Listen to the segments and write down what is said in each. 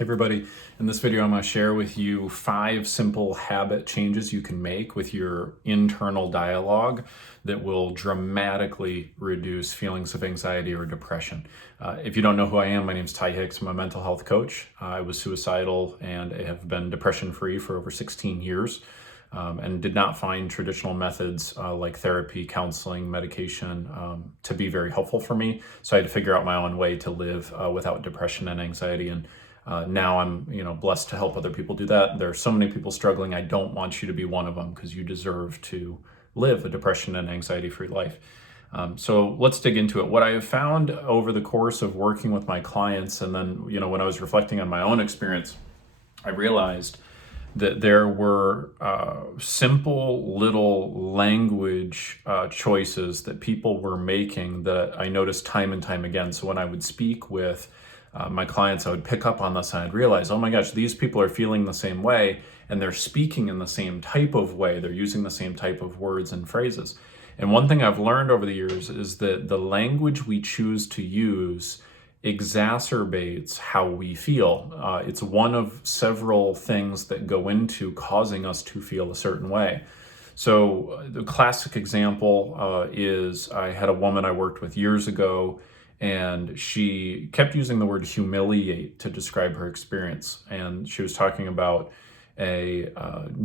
Hey everybody, in this video I'm going to share with you 5 simple habit changes you can make with your internal dialogue that will dramatically reduce feelings of anxiety or depression. If you don't know who I am, my name is Hicks. I'm a mental health coach. I was suicidal and I have been depression-free for over 16 years. And did not find traditional methods like therapy, counseling, medication to be very helpful for me. So I had to figure out my own way to live without depression and anxiety. And now I'm, blessed to help other people do that. There are so many people struggling. I don't want you to be one of them because you deserve to live a depression and anxiety-free life. So let's dig into it. What I have found over the course of working with my clients, and then, when I was reflecting on my own experience, I realized that there were simple little language choices that people were making that I noticed time and time again. So when I would speak with my clients, I would pick up on this and I'd realize, oh my gosh, these people are feeling the same way and they're speaking in the same type of way. They're using the same type of words and phrases. And one thing I've learned over the years is that the language we choose to use exacerbates how we feel. It's one of several things that go into causing us to feel a certain way. So the classic example is I had a woman I worked with years ago, and she kept using the word humiliate to describe her experience. And she was talking about a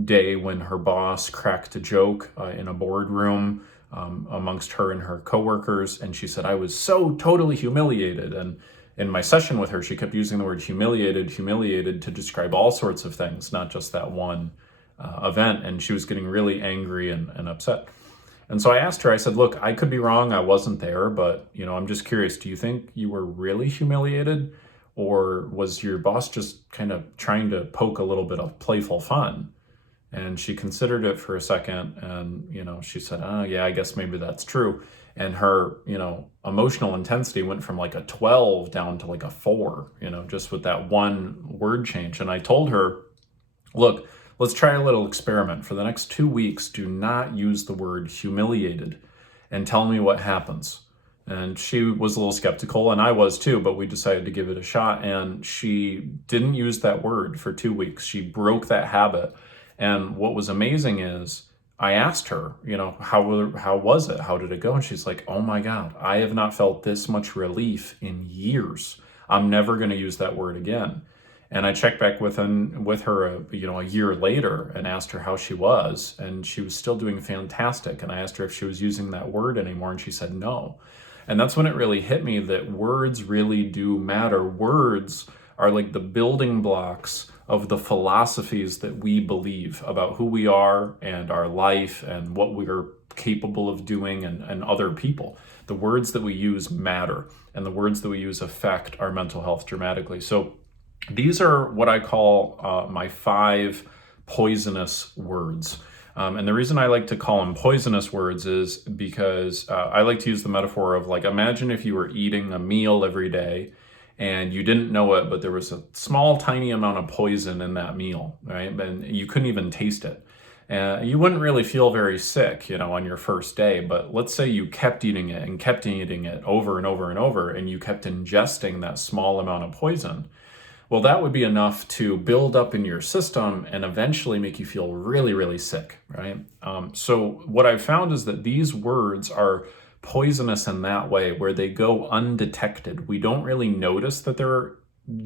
day when her boss cracked a joke in a boardroom amongst her and her coworkers, and she said, I was so totally humiliated. And in my session with her, she kept using the word humiliated to describe all sorts of things, not just that one event, and she was getting really angry and upset. And so I asked her, I said, look, I could be wrong, I wasn't there, but I'm just curious, do you think you were really humiliated, or was your boss just kind of trying to poke a little bit of playful fun? And she considered it for a second, and she said, oh yeah, I guess maybe that's true. And her emotional intensity went from like a 12 down to like a 4, just with that one word change. And I told her, look, let's try a little experiment. For the next 2 weeks, do not use the word humiliated and tell me what happens. And she was a little skeptical, and I was too, but we decided to give it a shot. And she didn't use that word for 2 weeks. She broke that habit. And what was amazing is I asked her, how was it? How did it go? And she's like, oh my God, I have not felt this much relief in years. I'm never going to use that word again. And I checked back with her, a year later and asked her how she was, and she was still doing fantastic. And I asked her if she was using that word anymore, and she said no. And that's when it really hit me that words really do matter. Words are like the building blocks of the philosophies that we believe about who we are and our life and what we're capable of doing and other people. The words that we use matter, and the words that we use affect our mental health dramatically. So these are what I call my 5 poisonous words. And the reason I like to call them poisonous words is because I like to use the metaphor of, like, imagine if you were eating a meal every day and you didn't know it, but there was a small, tiny amount of poison in that meal, right? And you couldn't even taste it. You wouldn't really feel very sick, on your first day, but let's say you kept eating it and kept eating it over and over and over, and you kept ingesting that small amount of poison. Well, that would be enough to build up in your system and eventually make you feel really, really sick, right? So what I've found is that these words are poisonous in that way, where they go undetected. We don't really notice that they're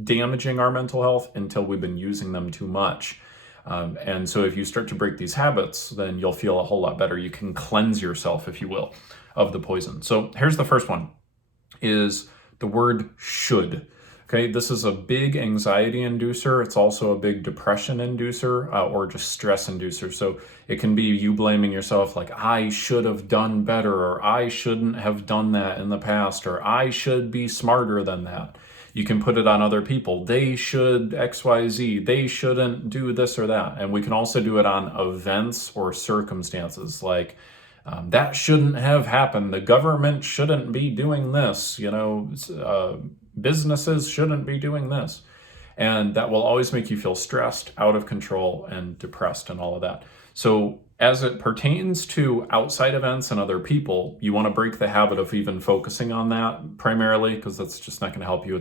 damaging our mental health until we've been using them too much. And so if you start to break these habits, then you'll feel a whole lot better. You can cleanse yourself, if you will, of the poison. So here's the first one, is the word should. Okay, this is a big anxiety inducer. It's also a big depression inducer or just stress inducer. So it can be you blaming yourself, like, I should have done better, or I shouldn't have done that in the past, or I should be smarter than that. You can put it on other people. They should XYZ. They shouldn't do this or that. And we can also do it on events or circumstances, like, that shouldn't have happened. The government shouldn't be doing this, businesses shouldn't be doing this. And that will always make you feel stressed, out of control, and depressed, and all of that. So As it pertains to outside events and other people, you want to break the habit of even focusing on that primarily, because that's just not going to help you.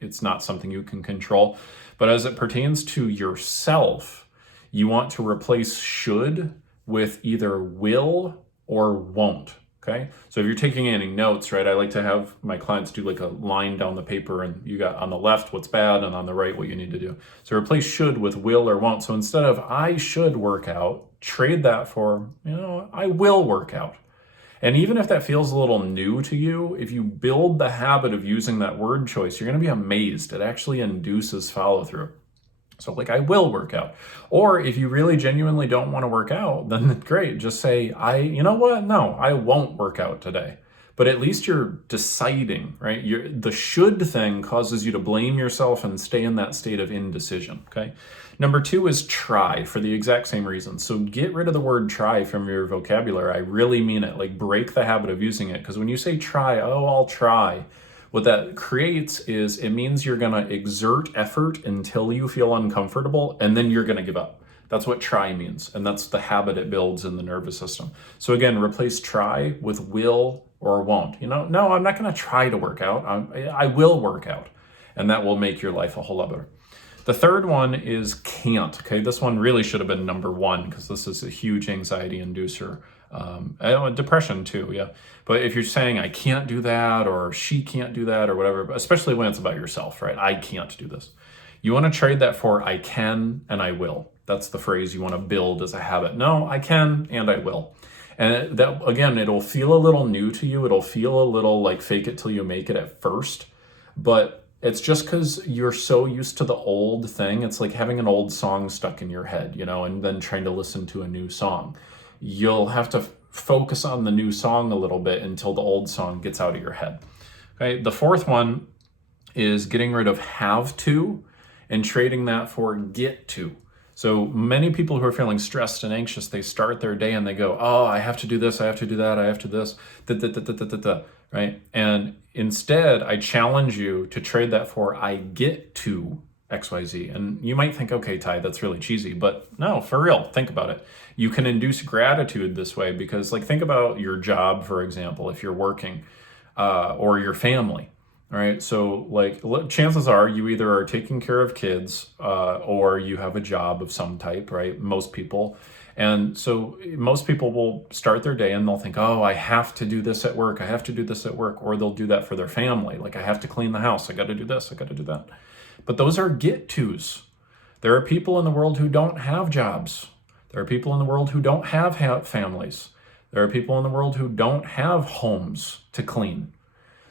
It's not something you can control. But as it pertains to yourself, you want to replace should with either will or won't. Okay, so if you're taking any notes, right, I like to have my clients do like a line down the paper, and you got on the left what's bad and on the right what you need to do. So replace should with will or won't. So instead of I should work out, trade that for, I will work out. And even if that feels a little new to you, if you build the habit of using that word choice, you're going to be amazed. It actually induces follow through. So like, I will work out. Or if you really genuinely don't want to work out, then great. Just say, No, I won't work out today. But at least you're deciding, right? The should thing causes you to blame yourself and stay in that state of indecision, okay? Number 2 is try, for the exact same reason. So get rid of the word try from your vocabulary. I really mean it. Like, break the habit of using it. Because when you say try, I'll try, what that creates is it means you're going to exert effort until you feel uncomfortable, and then you're going to give up. That's what try means, and that's the habit it builds in the nervous system. So again, replace try with will or won't. No, I'm not going to try to work out. I will work out, and that will make your life a whole lot better. The third one is can't. Okay, this one really should have been number 1, because this is a huge anxiety inducer. Depression too, yeah. But if you're saying I can't do that, or she can't do that, or whatever, especially when it's about yourself, right? I can't do this. You want to trade that for I can and I will. That's the phrase you want to build as a habit. No, I can and I will. And that, again, it'll feel a little new to you. It'll feel a little like fake it till you make it at first, but it's just because you're so used to the old thing. It's like having an old song stuck in your head, and then trying to listen to a new song. You'll have to focus on the new song a little bit until the old song gets out of your head. Okay, the fourth one is getting rid of have to and trading that for get to. So many people who are feeling stressed and anxious, they start their day and they go, I have to do this, I have to do that, I have to this, right? And instead, I challenge you to trade that for I get to XYZ. And you might think, okay, Ty, that's really cheesy, but no, for real, think about it. You can induce gratitude this way, because think about your job, for example, if you're working, or your family. All right, so chances are you either are taking care of kids, or you have a job of some type, right? Most people. And so most people will start their day and they'll think, I have to do this at work. I have to do this at work. Or they'll do that for their family. Like, I have to clean the house. I got to do this. I got to do that. But those are get tos. There are people in the world who don't have jobs. There are people in the world who don't have families. There are people in the world who don't have homes to clean.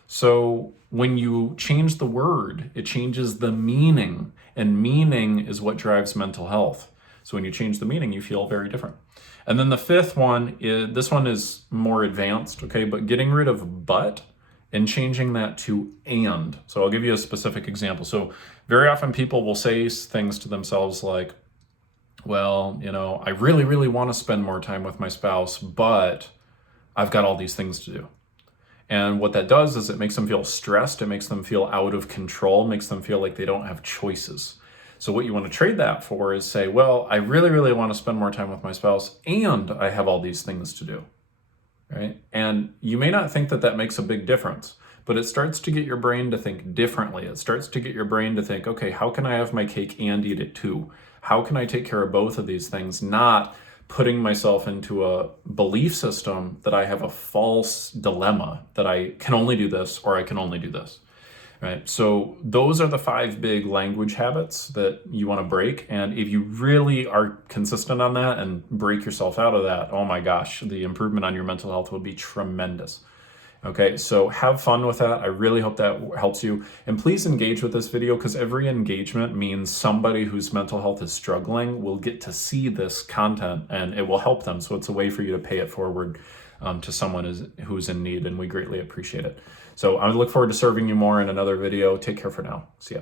So when you change the word, it changes the meaning, and meaning is what drives mental health. So when you change the meaning, you feel very different. And then the fifth one this one is more advanced, okay, but getting rid of but and changing that to and. So I'll give you a specific example. So very often people will say things to themselves like, well, I really, really want to spend more time with my spouse, but I've got all these things to do. And what that does is it makes them feel stressed. It makes them feel out of control, makes them feel like they don't have choices. So what you want to trade that for is say, well, I really, really want to spend more time with my spouse, and I have all these things to do, right? And you may not think that that makes a big difference, but it starts to get your brain to think differently. It starts to get your brain to think, okay, how can I have my cake and eat it too? How can I take care of both of these things, not putting myself into a belief system that I have a false dilemma that I can only do this or I can only do this, right? So those are the 5 big language habits that you want to break. And if you really are consistent on that and break yourself out of that, oh my gosh, the improvement on your mental health would be tremendous. Okay, so have fun with that. I really hope that helps you. And please engage with this video, because every engagement means somebody whose mental health is struggling will get to see this content and it will help them. So it's a way for you to pay it forward to someone who's in need, and we greatly appreciate it. So I look forward to serving you more in another video. Take care for now. See ya.